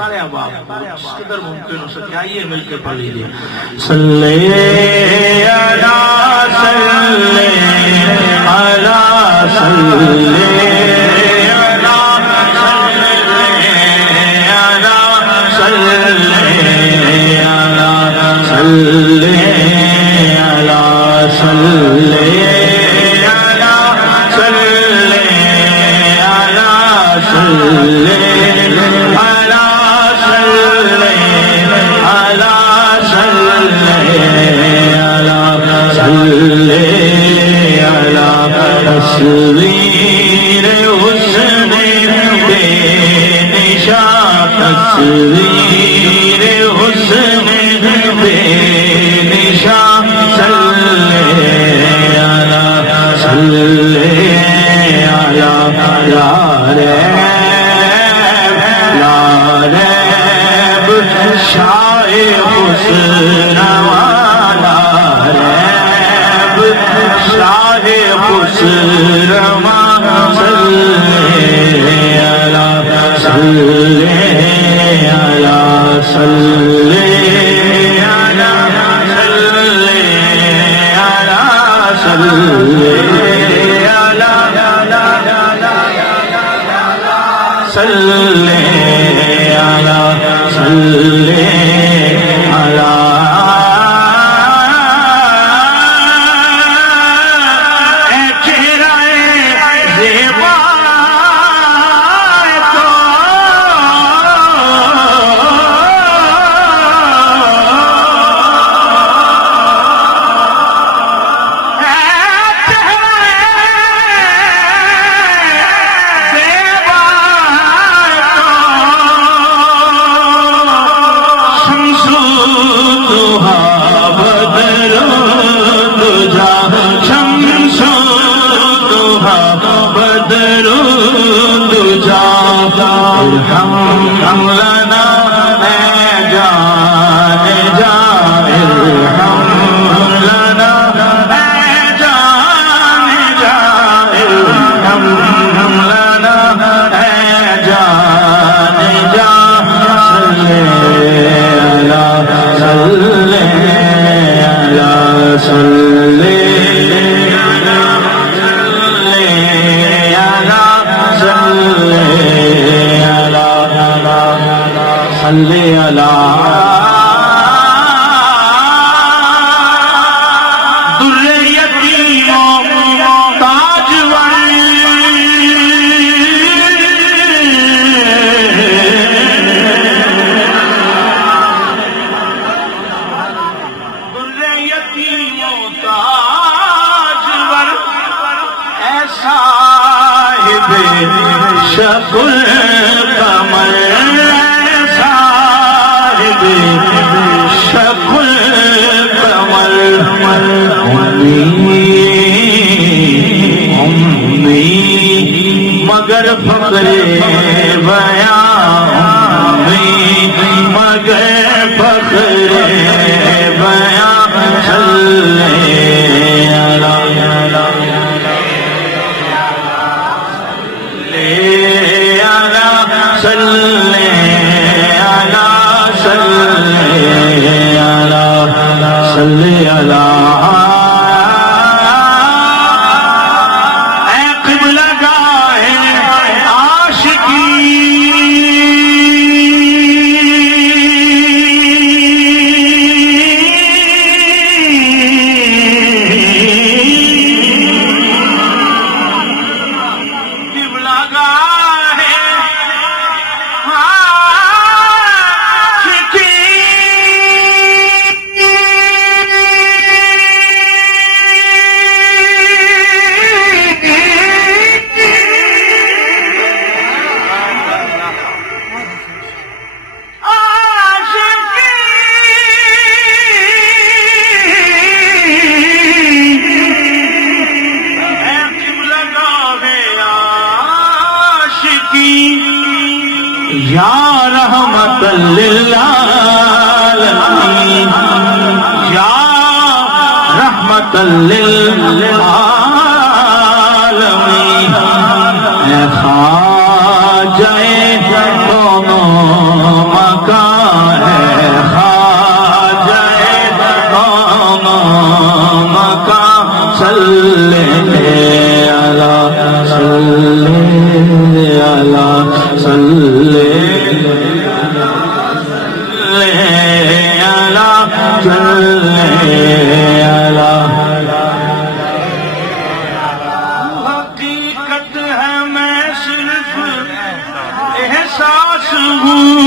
سارے احباب جس قدر ممکن ہو سکے آئیے مل کے پڑھ لیجیے صلی علی صلی علی صلی تصویر حسن بے نشان تصویر حسن بے نشان صلی علی صلی علی لا ریب شاہ حسن والا ریب شاہ حسن شکل کمل صاحب شکل کمل امی مگر فخر بیان امی مگر فخر بیان صلی صلی علی اے قبلہ گاہ عاشقی قبلہ گاہ یا رحمت للعالمین یا رحمت للعالمین اے خواجہ دونوں صلی علی صلی علی صلی حقیقت ہے میں صرف احساس ہوں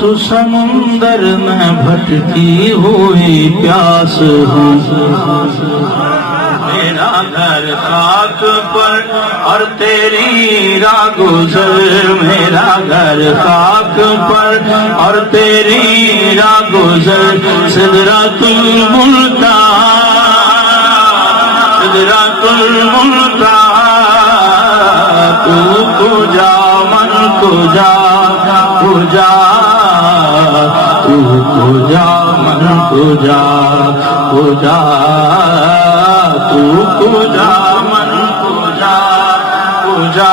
تو سمندر میں بھٹکی ہوئی پیاس ہوں میرا گھر خاک پر اور تیری راہ گزر میرا گھر خاک پر اور تیری راہ گزر سدرۃ المنتہی سدرۃ المنتہی تو کجا من کجا کجا تو کجا من کجا کجا تو کجا من کجا کجا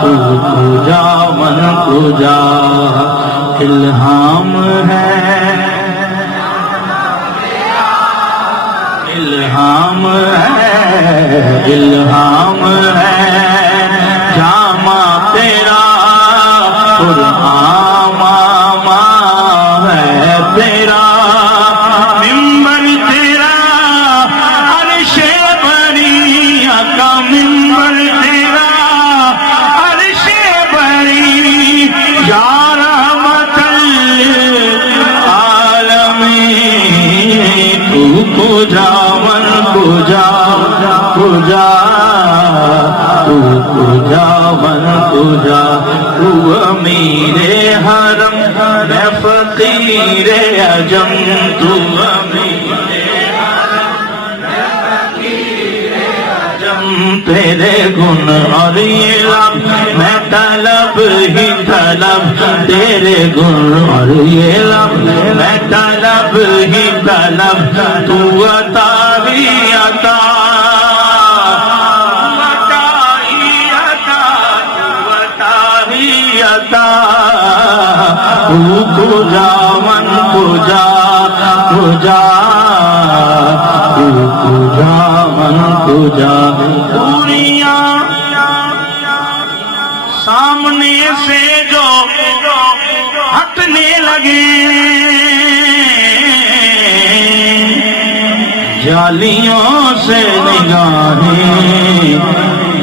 تو کجا من کجا الہام ہے الہام ہے الہام ہے جامع تیرا قرآن ماما ہے تیرا ممبر تیرا عرش بری کا ممبر تیرا عرش بری یا رحمت للعالمین تو کجا من کجا کجا تو کجا من کجا تو امیر حرم میں فقیر عجم تو امیر تیرے گن اور یہ لب میں طلب ہی طلب تیرے گن اور یہ لب میں طلب ہی طلب تو عطا ہی عطا عطا ہی عطا تو عطا ہی عطا تو کجا من کجا کجا تو کجا من کجا دنیا سامنے سے جو ہٹنے لگے جالیوں سے نگاہیں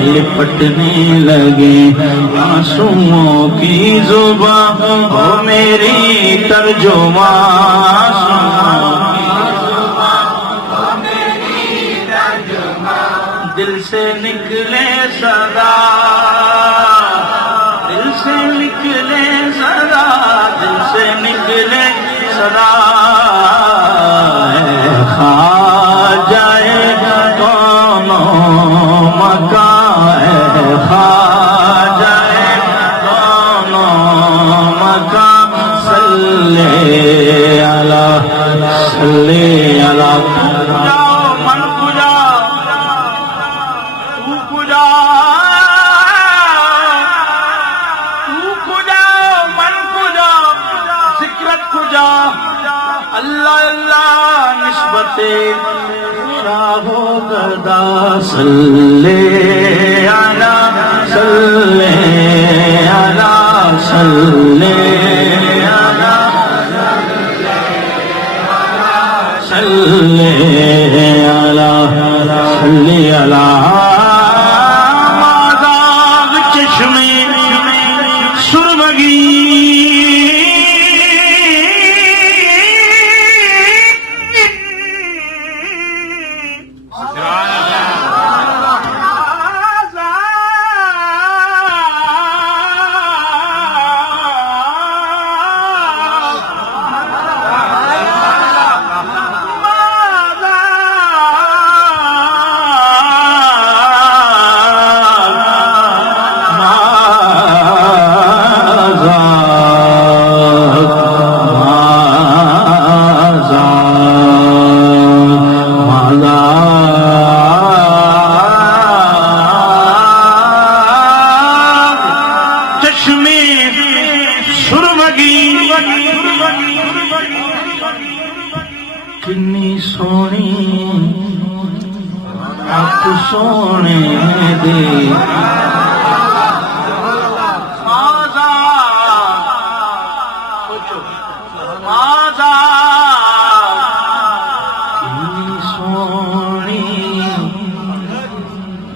لپٹنے لگے آنسوؤں کی زبان ہو میری ترجمان دل سے نکلے صدا دل سے نکلے صدا دل سے نکلے صدا خواجہ کون مکان ہے خواجہ کون مکان صلی علی صلی علی اللہ اللہ نسبت شاہ و گدا صلی علی صلی علی صلی علی صلی علی صلی علی ماداغ چشمے سرمگی کنی سونی اکھ سونے دی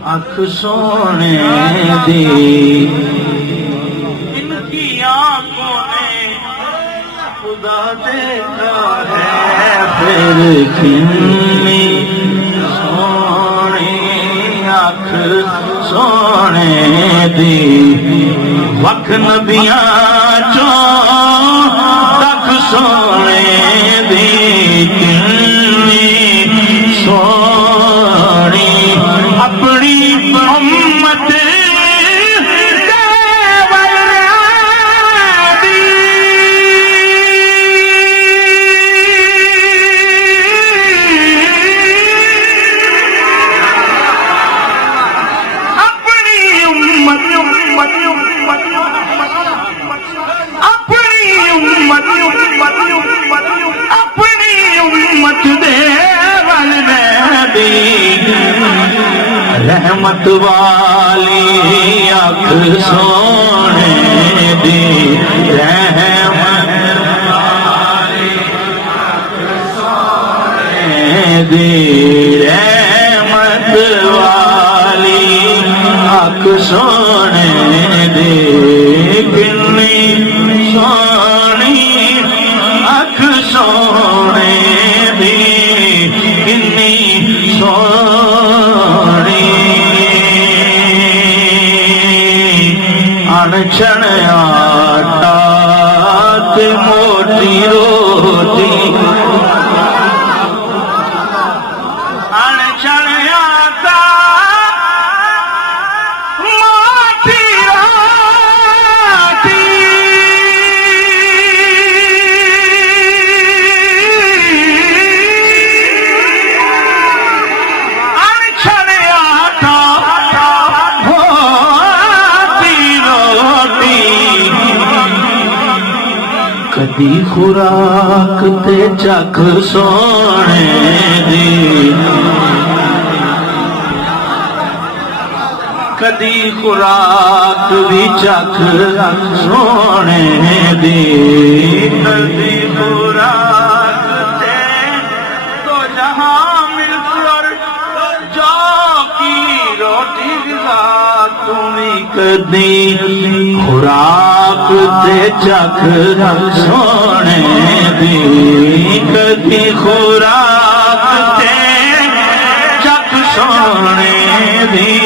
اکھ سونے دی ان کی آنکھوں نے خدا دیکھا ہے پھر کنی سونی اکھ سونے دی وکھ نبیاں چوں تک سونے دی کنی سونی اپنی امت رحمت والی اکھ سونے دی رحمت والی اکھ سونے دی رحمت والی اکھ سونے دی کنی سونی اکھ سونے دی کنی سونی انچھن آٹا تے موٹی روٹی انچھن آٹا موٹی روٹی انچھن آٹا کدی خوراک تے چکھ سونے دی کدی خوراک بھی چکھ سونے دی کدی خوراک تے تو جہاں مل کر جو کی روٹی غذا تمہیں کدی خوراک تے چکھ سونے دی کدی خوراک تے چکھ سونے دی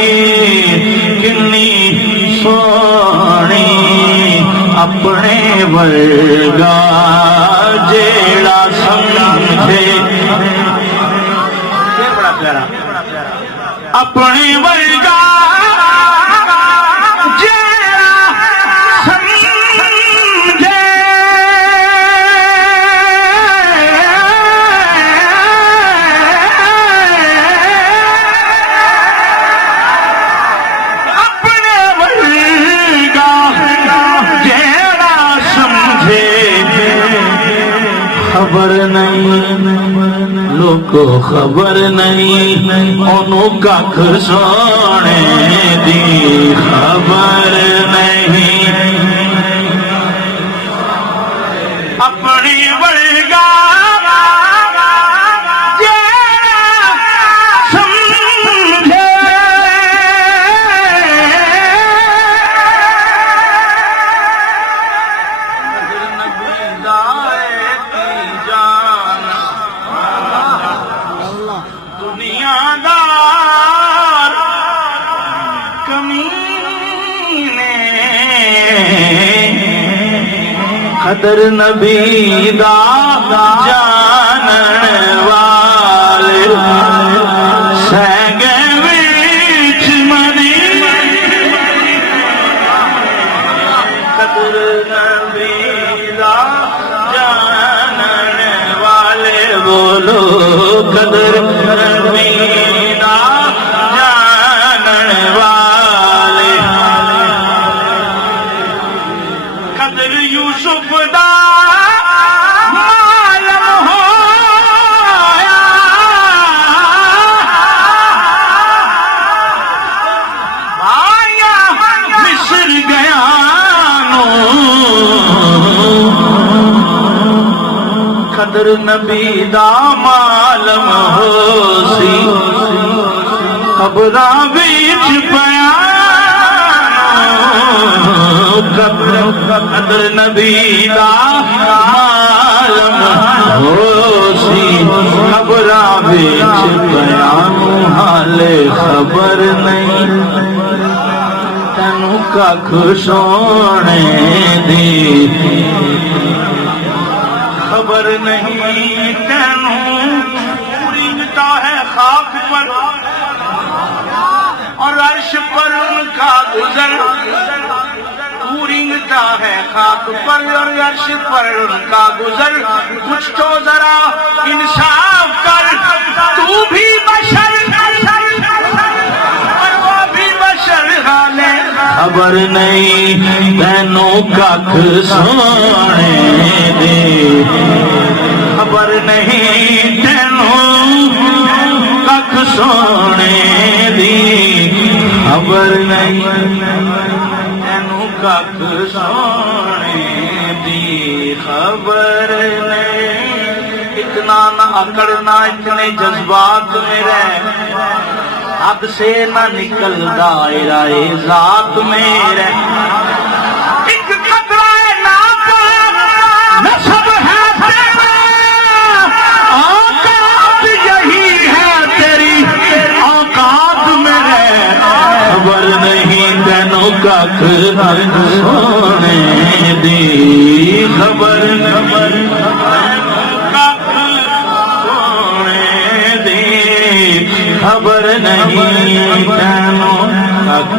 کنی سونی اپنے ورگا جیڑا سمجھے یہ بڑا پیارا اپنے ورگا خبر نہیں لوگ کو خبر نہیں انہوں ککھ سونے دی خبر نہیں اپنی ورگا قدر نبی دا جانن والے سینگے وچ مری قدر نبی دا جانن والے بولو قدر نبی دا جانن والے قدر یوسف دا معلوم ہو قدر نبی دا معلوم ہو سی خبراں وچ بیان قدر نبی دا معلوم ہو سی خبراں وچ بیان حالے خبر نہیں تینوں ککھ سونے دی خبر نہیں تینوں رنگتا ہے خاک پر اور عرش پر ان کا گزر رنگتا ہے خاک پر اور عرش پر ان کا گزر کچھ تو ذرا انصاف کر تو بھی بشر اور وہ بھی بشر حالے خبر نہیں تینوں ککھ سونے دی خبر نہیں تینوں ککھ سونے دی خبر نہیں تینوں ککھ سونے دی خبر نہیں اتنا نہ اکڑنا اتنے جذبات میں رہ حد سے نہ نکل دائرہ ذات میں رہ ایک خطرہ ناپاک نصب ہے تیرا اوقات یہی ہے تیری اوقات میں رہ خبر نہیں تینوں ککھ سونے دی خبر نہیں خبر نہیں تینوں ککھ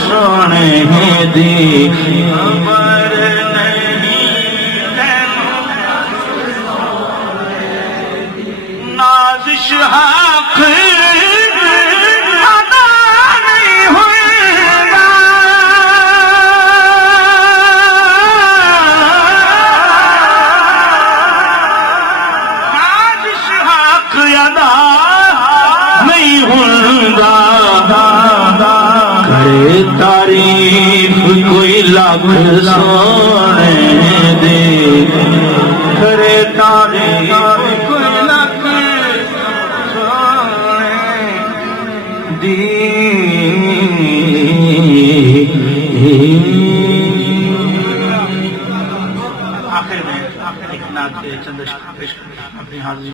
سونے دی خبر نہیں تینوں نازش حق ادا نہیں ہوگا نازش حق ادا نہیں ہوگا کرے تعریف کوئی لاکھ سونے دے کرے تعریف کوئی لاکھ سونے دی آخر میں ایک نعت چند اشعار اپنی حاضری